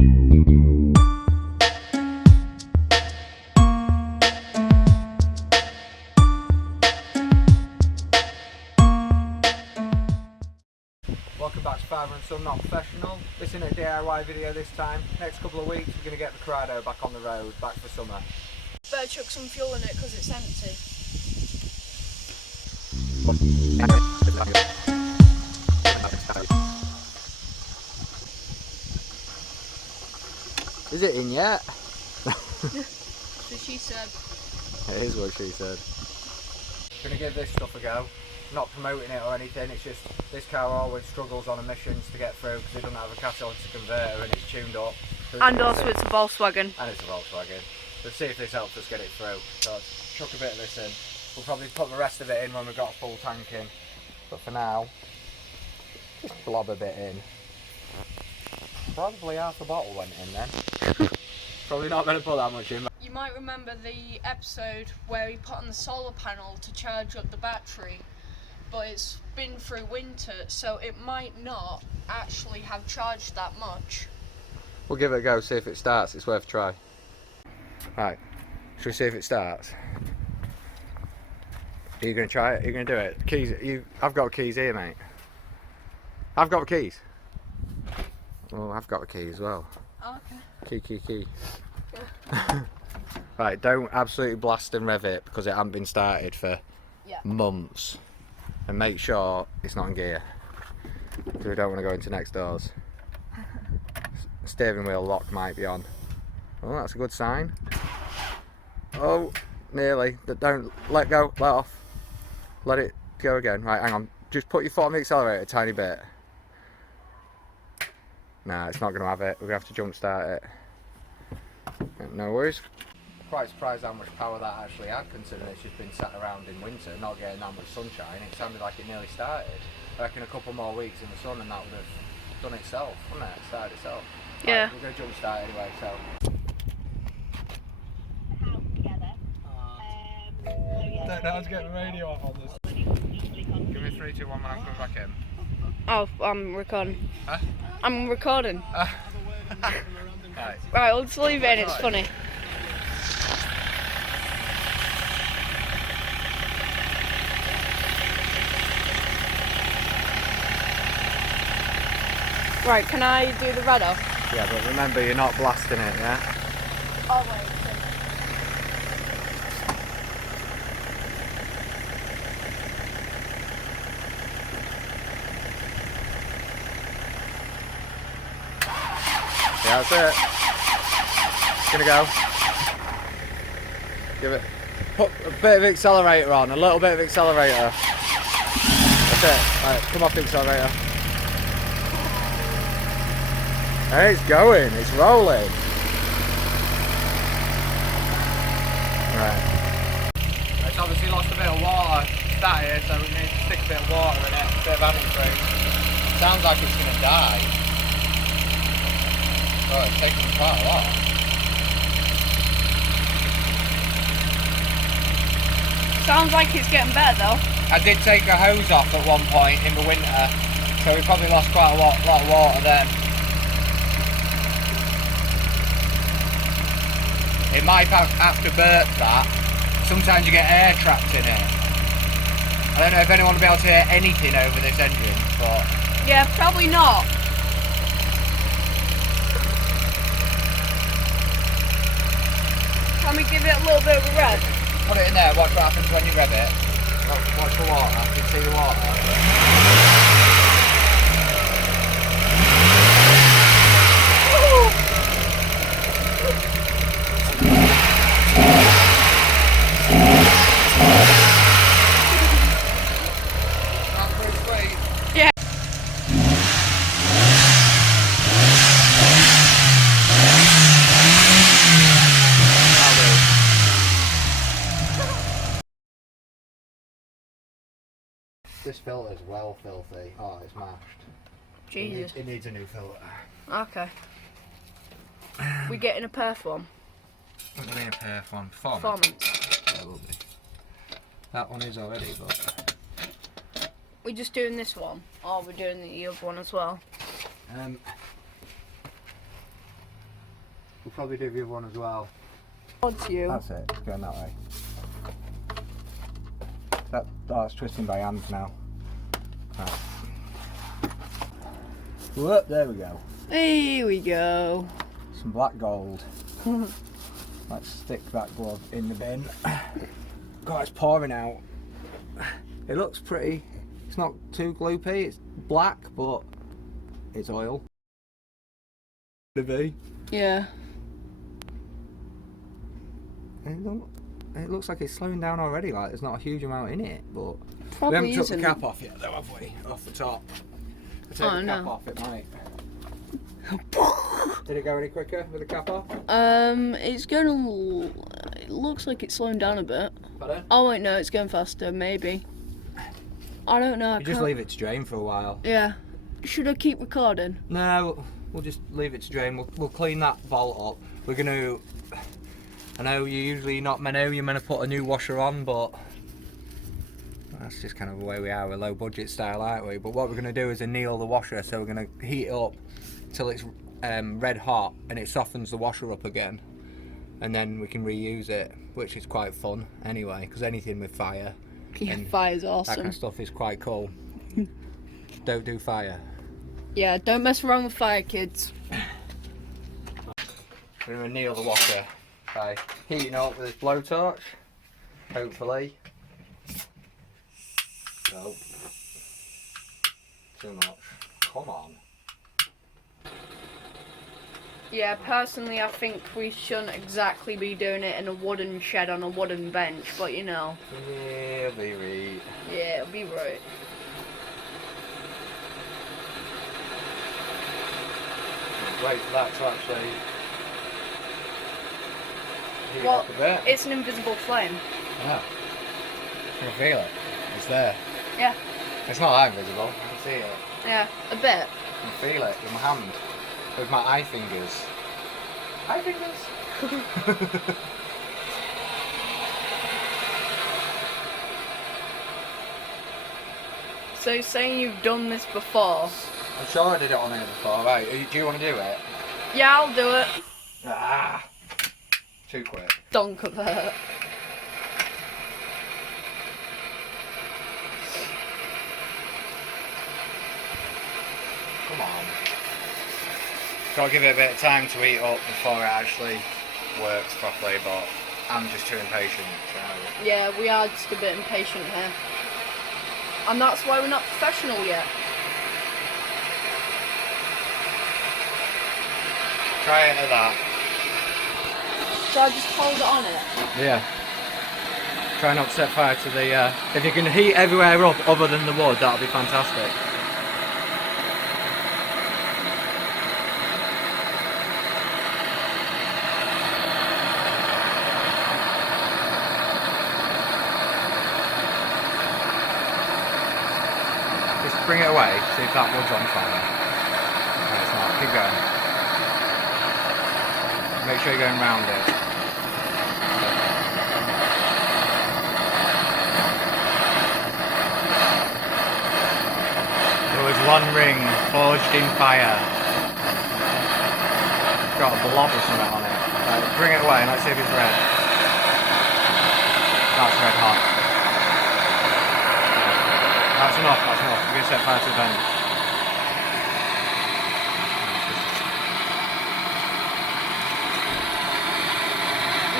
Welcome back to Father and Son Not Professional. This isn't a DIY video this time. Next couple of weeks we're going to get the Corrado back on the road, back for summer. Better chuck some fuel in it because it's empty. Is it in yet? So she said. It is what she said. Going to give this stuff a go. Not promoting it or anything, it's just this car always struggles on emissions to get through because it doesn't have a catalytic converter and it's tuned up. So And also it's a Volkswagen. And it's a Volkswagen. Let's see if this helps us get it through. So I'll chuck a bit of this in. We'll probably put the rest of it in when we've got a full tank in. But for now, just blob a bit in. Probably half a bottle went in then. Probably not going to put that much in. You might remember the episode where he put on the solar panel to charge up the battery, but it's been through winter, so it might not actually have charged that much. We'll give it a go, see if it starts. It's worth a try. Right, should we see if it starts? Are you going to try it? Are you going to do it? Keys? I've got keys here, mate. I've got keys. Oh, I've got a key as well. Oh, okay. Key. Yeah. Right, don't absolutely blast and rev it because it hasn't been started for months. And make sure it's not in gear because we don't want to go into next doors. Steering wheel lock might be on. Oh, that's a good sign. Oh, nearly. Don't let go, let off. Let it go again. Right, hang on. Just put your foot on the accelerator a tiny bit. Nah, it's not going to have it. We're going to have to jump start it. No worries. Quite surprised how much power that actually had, considering it's just been sat around in winter, not getting that much sunshine. It sounded like it nearly started. I reckon a couple more weeks in the sun and that would have done itself, wouldn't it? It started itself. Yeah. Right, we're going to jump start anyway, so. Don't know how to get the radio off on this. Give me 3, 2, 1 when I'm coming back in. Oh, I'm recording. Huh? I'm recording. Right, let's leave it in, it's funny. Right, can I do the Raddo? Yeah, but remember you're not blasting it, yeah? Oh, wait. Yeah, that's it. It's gonna go. Give it. Put a bit of accelerator on, a little bit of accelerator. That's it. Right, come off the accelerator. And it's going, it's rolling. Right. It's obviously lost a bit of water. Started, so we need to stick a bit of water in it, a bit of antifreeze. Sounds like it's gonna die. Oh, it's taking quite a lot. Sounds like it's getting better though. I did take a hose off at one point in the winter, so we probably lost quite a lot of water then. It might have to burp that. Sometimes you get air trapped in it. I don't know if anyone will be able to hear anything over this engine, but... Yeah, probably not. Can we give it a little bit of a rev? Put it in there, watch what happens when you rev it. Watch the water, you can see the water. This filter's well filthy. Oh, it's mashed. Jesus. It needs a new filter. Okay. We getting a perf one? What do you mean a perf one? Performance. Yeah, it will be. That one is already, but... We're just doing this one, or we're doing the other one as well? We'll probably do the other one as well. Towards you. That's it, it's going that way. That's twisting by hand now. Right. Whoop, there we go. Here we go. Some black gold. Let's stick that glove in the bin. God, it's pouring out. It looks pretty. It's not too gloopy. It's black, but it's oil. Yeah. It looks like it's slowing down already. Like there's not a huge amount in it, but Probably we haven't isn't. took the cap off yet, though, have we? Off the top. If I take the cap off, it might. Did it go any quicker with the cap off? It's going. It looks like it's slowing down a bit. Better? Oh wait, no, it's going faster. Maybe. I don't know. You just leave it to drain for a while. Yeah. Should I keep recording? No, we'll just leave it to drain. We'll clean that bolt up. We're gonna. I know you're usually not meant to put a new washer on, but that's just kind of the way we are. We're low budget style, aren't we? But what we're gonna do is anneal the washer. So we're gonna heat it up till it's red hot and it softens the washer up again, and then we can reuse it, which is quite fun anyway. Because anything with fire. Yeah, fire's awesome. That kind of stuff is quite cool. Don't do fire. Yeah, don't mess around with fire, kids. We're going to anneal the washer by heating up with this blowtorch, hopefully. No. Too much. Come on. Yeah, personally I think we shouldn't exactly be doing it in a wooden shed on a wooden bench, but you know. Yeah, it'll be right. Yeah, it'll be right. Wait for that to actually heat Well, up a bit. it's an invisible flame. Yeah. I can feel it. It's there. Yeah. It's not that invisible. I can see it. Yeah, a bit. I can feel it with my hand. With my eye fingers. Eye fingers? So saying you've done this before. I'm sure I did it on here before, right? Do you want to do it? Yeah, I'll do it. Ah! Too quick. Donk of her. Come on. Gotta give it a bit of time to heat up before it actually works properly, but I'm just too impatient. So. Yeah, we are just a bit impatient here. And that's why we're not professional yet. Try it at that. So I just hold it on it? Yeah. Try not to set fire to the... if you can heat everywhere up other than the wood, that'll be fantastic. Just bring it away, see if that wood's on fire. No, it's not. Keep going. Make sure you're going round it. There was one ring forged in fire. Got a blob or something on it. Right, bring it away and let's see if it's red. That's red hot. That's enough, that's enough. We're going to set fire to the vent.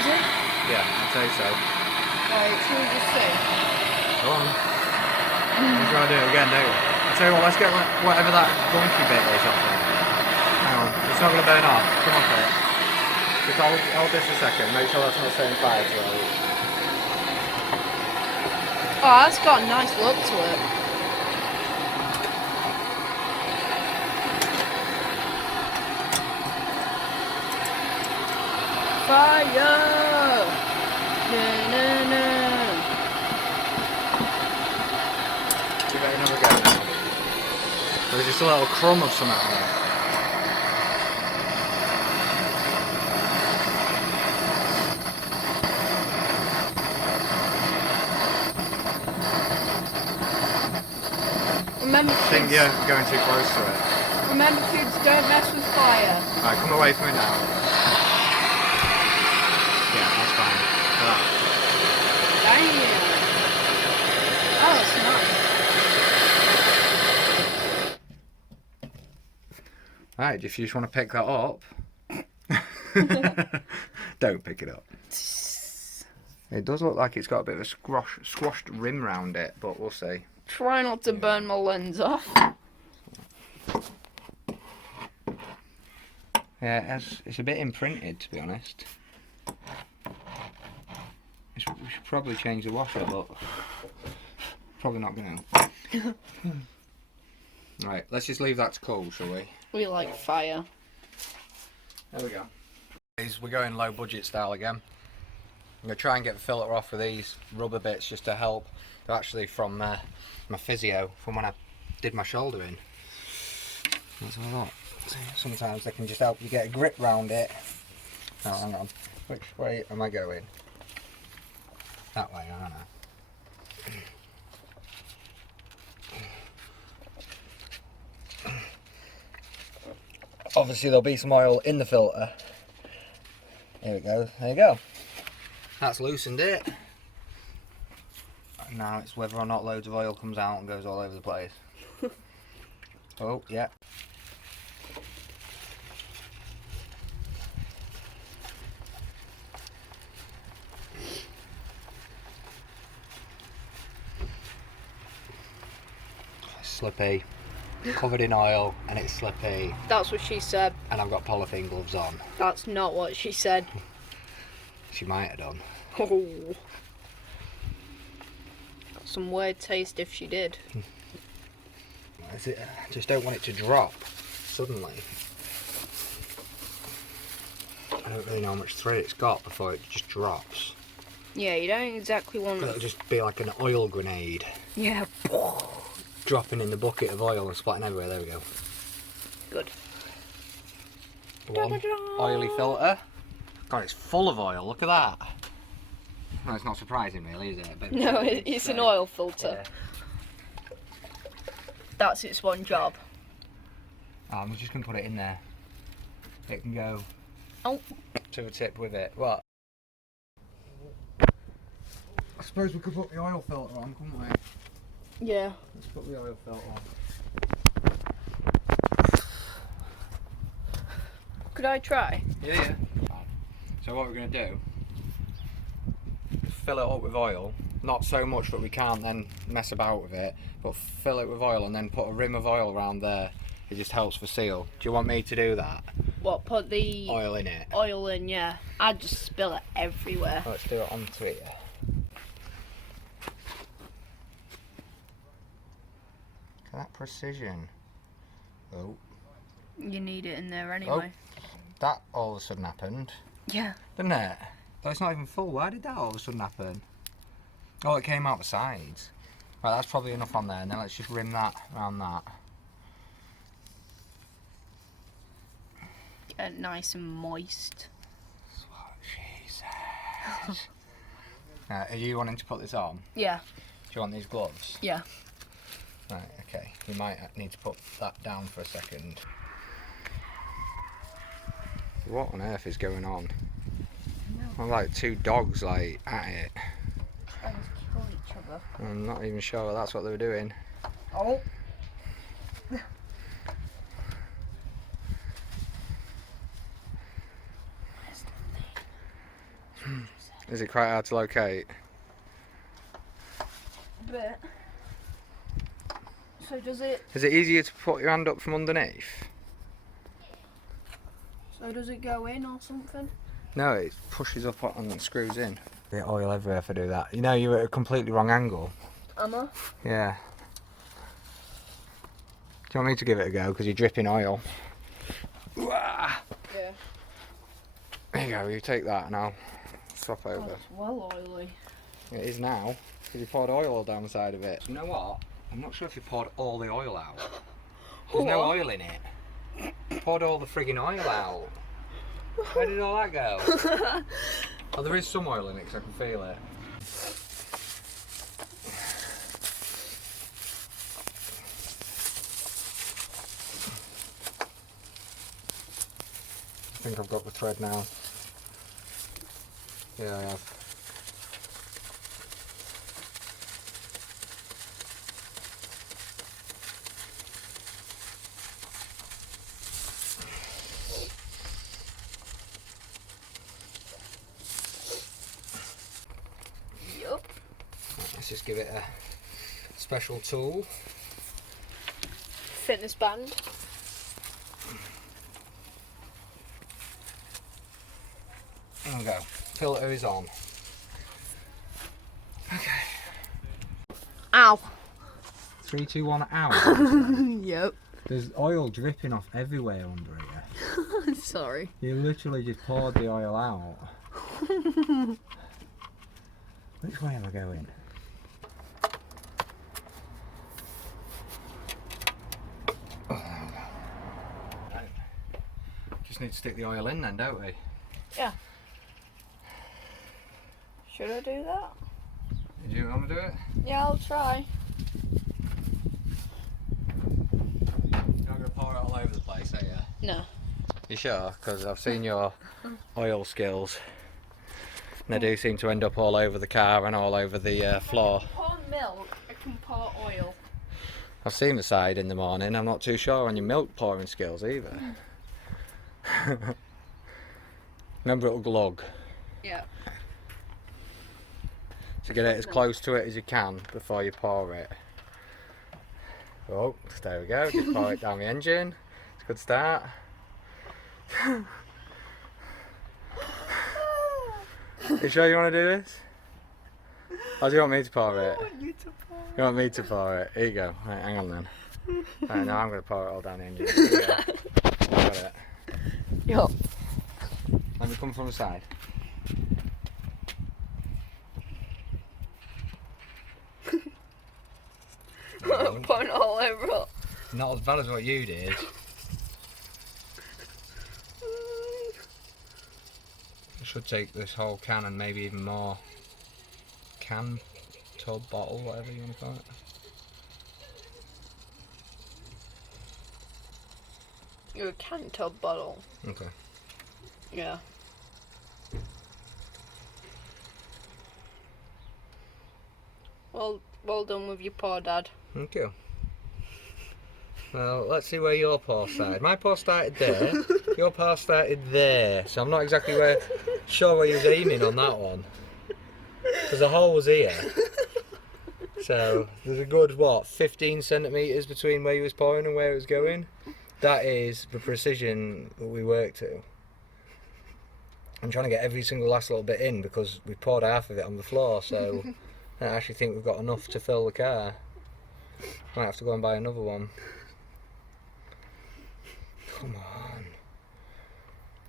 Is it? Yeah, I'd say so. Right, should we just see? Go on. You're trying to do it again, don't you? I'll tell you what, let's get whatever that gunky bit is off there. Hang on, it's not going to burn off. Come off it. Just hold this a second, make sure that's not setting fire to it. Oh, that's got a nice look to it. Fire! Na, na, na. Give it another go. There's just a little crumb of something on it. Remember, I think kids, you're going too close to it. remember, kids, don't mess with fire. Right, come away from it now. Right, if you just want to pick that up. Don't pick it up. It does look like it's got a bit of a squashed rim round it, but we'll see. Try not to burn my lens off. Yeah, it's a bit imprinted, to be honest. We should probably change the washer, but probably not going to. Right, let's just leave that to cool, shall we? We like fire. There we go. We're going low budget style again. I'm going to try and get the filter off with these rubber bits just to help. They're actually from my physio, from when I did my shoulder in. That's a lot. Sometimes they can just help you get a grip round it. Oh, hang on. Which way am I going? That way, aren't I? Obviously there'll be some oil in the filter. Here we go. There you go. That's loosened it. Now it's whether or not loads of oil comes out and goes all over the place. Oh, yeah. It's slippy. Covered in oil and it's slippy. That's what she said. And I've got polythene gloves on. That's not what she said. She might have done. Oh. Got some weird taste if she did. I just don't want it to drop suddenly. I don't really know how much thread it's got before it just drops. Yeah, you don't exactly want It'll just be like an oil grenade. Yeah. Dropping in the bucket of oil and splatting everywhere. There we go. Good. One oily filter. God, it's full of oil. Look at that. Well, it's not surprising, really, is it? But No, it's an oil filter. Yeah. That's its one job. I'm just going to put it in there. It can go Oh. to the tip with it. What? I suppose we could put the oil filter on, couldn't we? Yeah. Let's put the oil filter on. Could I try? Yeah. So what we're going to do is fill it up with oil. Not so much that we can't then mess about with it, but fill it with oil and then put a rim of oil around there. It just helps for seal. Do you want me to do that? What, put the Oil in it? oil in, yeah. I'd just spill it everywhere. Let's do it onto it. Look at that precision. Oh. You need it in there anyway. Oh, that all of a sudden happened. Yeah. Didn't it? But it's not even full. Why did that all of a sudden happen? Oh, it came out the sides. Right, that's probably enough on there. And then let's just rim that around that. Get it nice and moist. That's what she says. Are you wanting to put this on? Yeah. Do you want these gloves? Yeah. Right, okay. We might need to put that down for a second. What on earth is going on? I'm like two dogs like at it. Trying to kill each other. I'm not even sure that's what they were doing. Oh. Is it quite hard to locate? A bit. So does it? Is it easier to put your hand up from underneath? So does it go in or something? No, it pushes up and screws in. Bit oil everywhere if I do that. You know, you're at a completely wrong angle. Am I? Yeah. Do you want me to give it a go? Because you're dripping oil. Yeah. There you go, you take that and I'll swap Oh, over. it's well oily. It is now, because you poured oil all down the side of it. You know what? I'm not sure if you poured all the oil out. There's no oil in it. You poured all the friggin' oil out. Where did all that go? Oh, there is some oil in it because I can feel it. I think I've got the thread now. Yeah, I have. just give it a special tool. Fitness band. There we go. Filter is on. Okay. Ow. 3, 2, 1, ow. Yep. There's oil dripping off everywhere under here. Sorry. You literally just poured the oil out. Which way am I going? Right. Just need to stick the oil in then, don't we? Yeah. Should I do that? Do you want to do it? Yeah, I'll try. You're not going to pour it all over the place, are you? No. You sure? Because I've seen your oil skills. And they do seem to end up all over the car and all over the floor. I can pour milk, I can pour oil. I've seen the side in the morning. I'm not too sure on your milk pouring skills either. Remember, it'll glug. Yeah. So get it as close to it as you can before you pour it. Oh, there we go. Just pour it down the engine. It's a good start. You sure you want to do this? Or do you want me to pour it? I want you to pour it. You want me to pour it? Here you go. Right, hang on then. Right, now I'm going to pour it all down the engine. Here you go. Got it. Yup. Let me come from the side. I'm pouring it all over it. Not as bad as what you did. I should take this whole can and maybe even more. Can, tub, bottle, whatever you want to call it. You're a can tub bottle. Okay. Yeah. Well done with your pour, Dad. Thank you. Well, let's see where your pour started. My pour started there. Your pour started there. So I'm not exactly sure where you was aiming on that one. Because the hole was here. So there's a good, what, 15 centimetres between where you was pouring and where it was going. That is the precision that we work to. I'm trying to get every single last little bit in because we poured half of it on the floor, so I actually think we've got enough to fill the car. Might have to go and buy another one. Come on.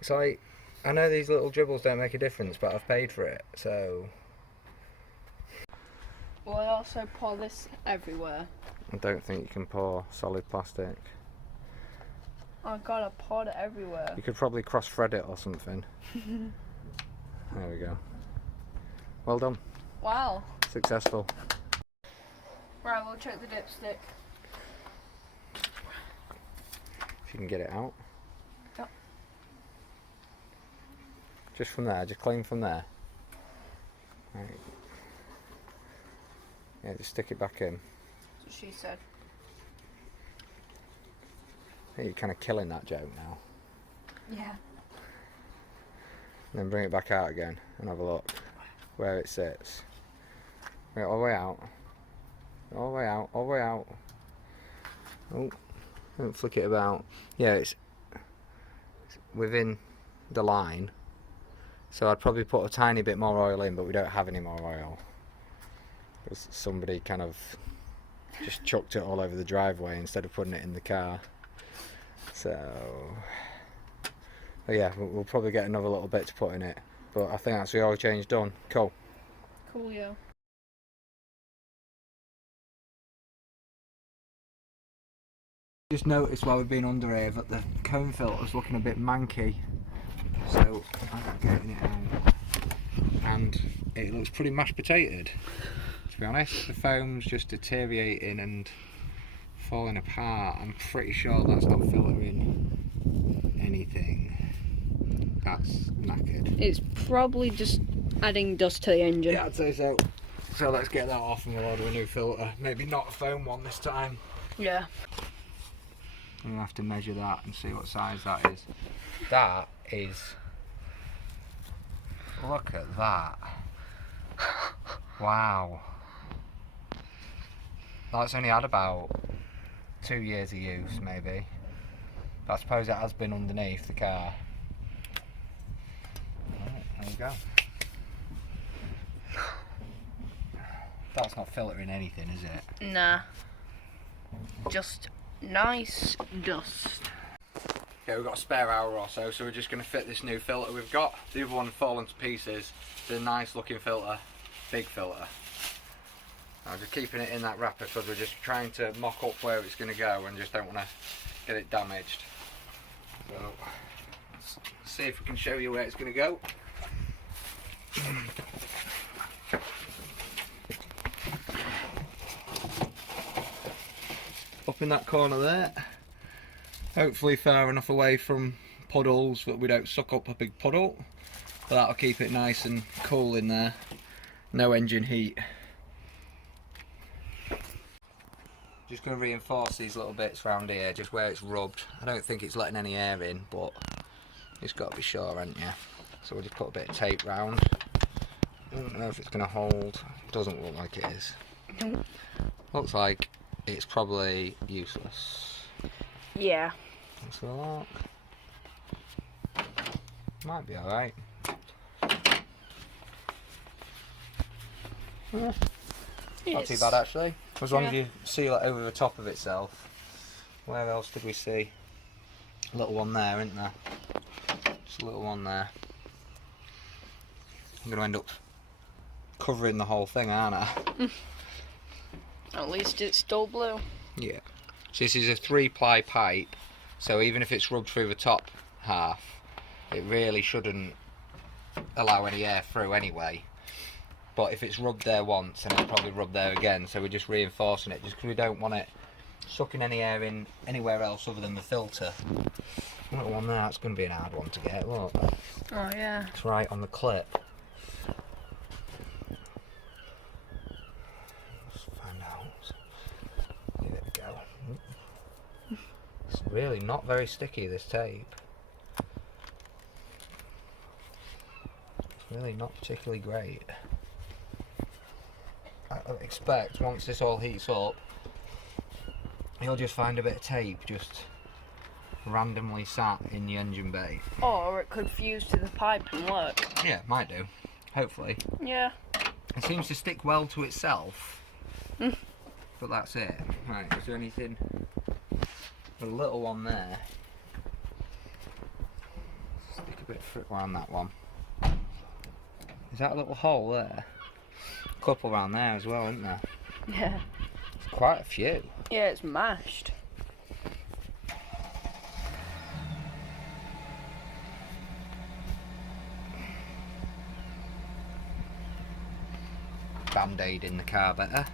It's like, I know these little dribbles don't make a difference, but I've paid for it, so... Well, I also pour this everywhere. I don't think you can pour solid plastic. Oh god, I poured it everywhere. You could probably cross-thread it or something. There we go. Well done. Wow. Successful. Right, we'll check the dipstick. If you can get it out. Yep. Just from there, just clean from there. Right. Yeah, just stick it back in. That's what she said. I think you're kind of killing that joke now. Yeah. And then bring it back out again and have a look where it sits. Right, all the way out. All the way out, all the way out. Oh, don't flick it about. Yeah, it's within the line. So I'd probably put a tiny bit more oil in, but we don't have any more oil. Because somebody kind of just chucked it all over the driveway instead of putting it in the car. So, but yeah, we'll probably get another little bit to put in it. But I think that's the oil change done. Cool. Cool, yeah. Just noticed while we've been under here that the cone filter's looking a bit manky. So I'm getting it out. And it looks pretty mashed potatoed. To be honest, the foam's just deteriorating and falling apart. I'm pretty sure that's not filtering anything. That's knackered. It's probably just adding dust to the engine. Yeah, I'd say so. So let's get that off and we'll order a new filter. Maybe not a foam one this time. Yeah. I'm gonna have to measure that and see what size that is. That is... Look at that. Wow. That's only had about 2 years of use, maybe. But I suppose it has been underneath the car. Right, there you go. That's not filtering anything, is it? Nah. Just nice dust. Okay, we've got a spare hour or so, so we're just going to fit this new filter we've got. The other one fallen to pieces. It's a nice looking filter, big filter. I'm just keeping it in that wrapper because we're just trying to mock up where it's going to go and just don't want to get it damaged. So, let's see if we can show you where it's going to go. Up in that corner there. Hopefully far enough away from puddles that we don't suck up a big puddle. But that'll keep it nice and cool in there. No engine heat. Just going to reinforce these little bits around here, just where it's rubbed. I don't think it's letting any air in, but it's got to be sure, haven't you? So we'll just put a bit of tape round. I don't know if it's going to hold. It doesn't look like it is. Nope. Looks like it's probably useless. Yeah. Let's have a look. Might be alright. Yeah. Not too bad actually. As long as you seal it over the top of itself. Where else did we see? A little one there, isn't there? Just a little one there. I'm going to end up covering the whole thing, aren't I? At least it's still blue. Yeah. So this is a 3-ply pipe, so even if it's rubbed through the top half, it really shouldn't allow any air through anyway. But if it's rubbed there once, then it'll probably rub there again, so we're just reinforcing it, just because we don't want it sucking any air in anywhere else other than the filter. That one there, that's going to be an hard one to get, look. Oh yeah. It's right on the clip. Let's find out. Give it a go. It's really not very sticky, this tape. It's really not particularly great. I expect once this all heats up, you'll just find a bit of tape just randomly sat in the engine bay. Or it could fuse to the pipe and work. Yeah, might do. Hopefully. Yeah. It seems to stick well to itself. But that's it. Right, is there anything? A little one there. Stick a bit around that one. Is that a little hole there? A couple around there as well, isn't there? Yeah. Quite a few. Yeah, it's mashed. Band-aid in the car better.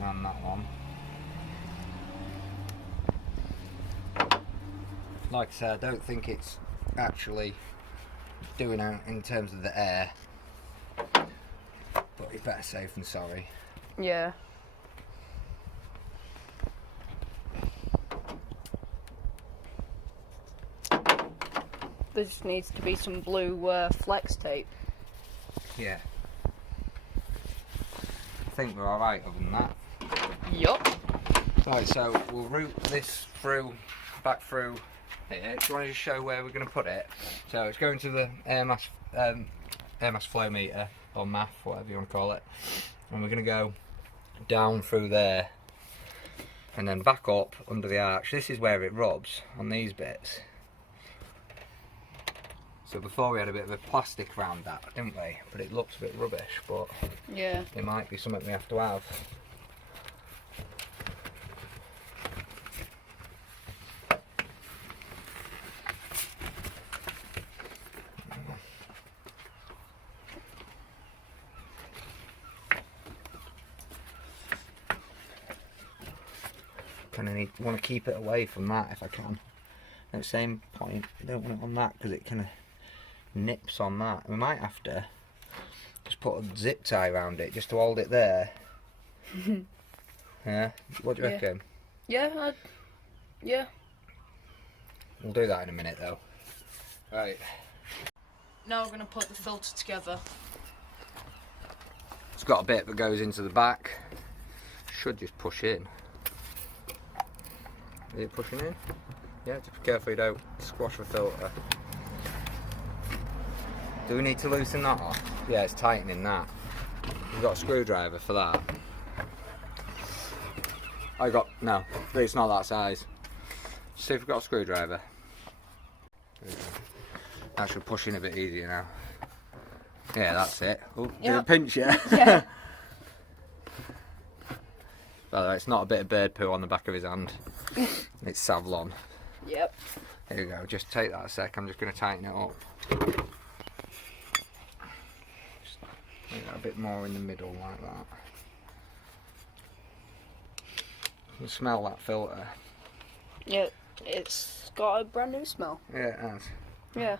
Around that one. Like I said, I don't think it's actually doing out in terms of the air, but it's better safe than sorry. Yeah. There just needs to be some blue flex tape. Yeah. I think we're alright other than that. Yup. Right, so we'll route this through, back through here. Do you want to just show where we're going to put it? So it's going to the air mass flow meter, or MAF, whatever you want to call it. And we're going to go down through there and then back up under the arch. This is where it rubs on these bits. So before we had a bit of a plastic around that, didn't we? But it looks a bit rubbish, but yeah, it might be something we have to have. Kind of want to keep it away from that if I can. At the same point, I don't want it on that because it kind of nips on that. We might have to just put a zip tie around it just to hold it there. Yeah, what do you reckon? Yeah, yeah. We'll do that in a minute though. Right. now we're going to put the filter together. It's got a bit that goes into the back. Should just push in. Is it pushing in? Yeah, just be careful you don't squash the filter. Do we need to loosen that off? Yeah, it's tightening that. We've got a screwdriver for that. No, it's not that size. See if we've got a screwdriver. That should push in a bit easier now. Yeah, that's it. Oh, did it pinch you? Yeah. By the way, it's not a bit of bird poo on the back of his hand. It's Savlon. Yep. Here we go. Just take that a sec. I'm just going to tighten it up. Just make that a bit more in the middle like that. You can smell that filter. Yeah, it's got a brand new smell. Yeah, it has. Yeah.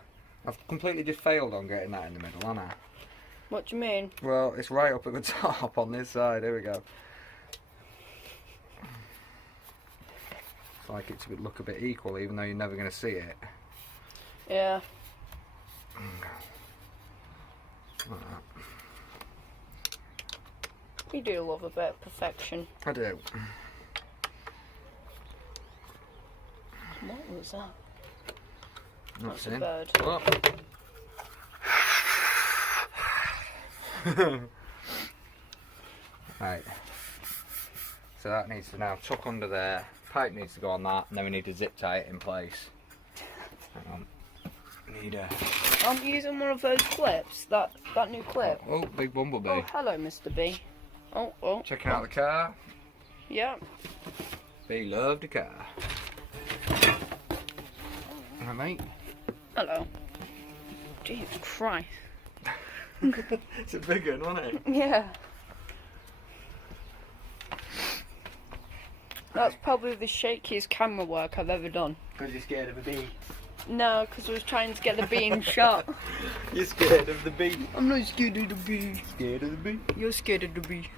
I've completely just failed on getting that in the middle, haven't I? What do you mean? Well, it's right up at the top on this side. Here we go. It's like it to look a bit equal, even though you're never going to see it. Yeah. Like that. You do love a bit of perfection. I do. What was that? That's a in. bird. Oh. Right. So that needs to now tuck under there. Pipe needs to go on that, and then we need to zip tie it in place. Hang on. I'm using one of those clips. That new clip. Oh, big bumblebee. Oh, hello, Mr. B. Oh. Checking out the car. Yeah. B loved the car. Alright, mate. Hello. Jesus Christ. It's a big one, wasn't it? Yeah. That's probably the shakiest camera work I've ever done. Because you're scared of a bee. No, because I was trying to get the bee in shot. You're scared of the bee. I'm not scared of the bee. Scared of the bee? You're scared of the bee.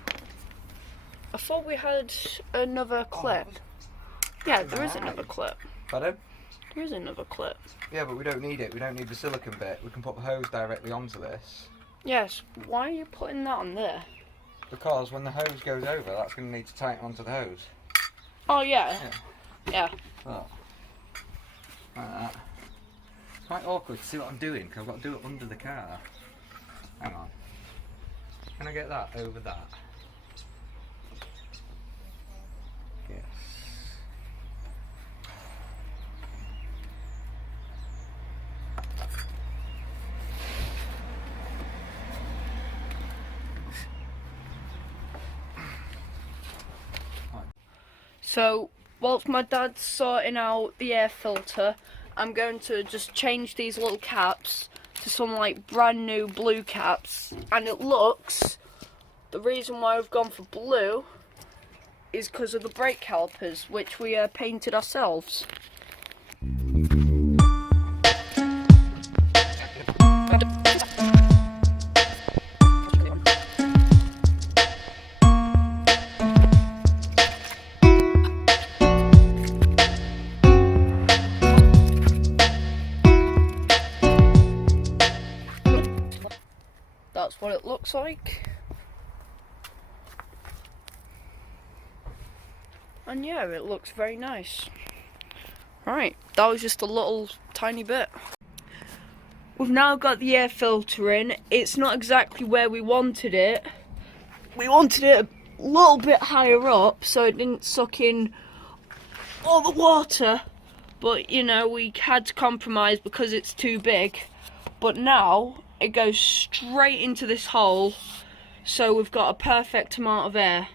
I thought we had another clip. Yeah, there is another clip. Pardon? There is another clip. Yeah, but we don't need it. We don't need the silicone bit. We can put the hose directly onto this. Yes, why are you putting that on there? Because when the hose goes over, that's going to need to tighten onto the hose. Oh, yeah. Yeah. Oh. Like that. It's quite awkward to see what I'm doing, because I've got to do it under the car. Hang on. Can I get that over that? Yes. So, whilst my dad's sorting out the air filter, I'm going to just change these little caps to some like brand new blue caps. And it looks, the reason why we've gone for blue is because of the brake calipers, which we painted ourselves. That's what it looks like. And yeah, it looks very nice. Right, that was just a little tiny bit. We've now got the air filter in. It's not exactly where we wanted it. We wanted it a little bit higher up so it didn't suck in all the water. But, you know, we had to compromise because it's too big. But now it goes straight into this hole, so we've got a perfect amount of air.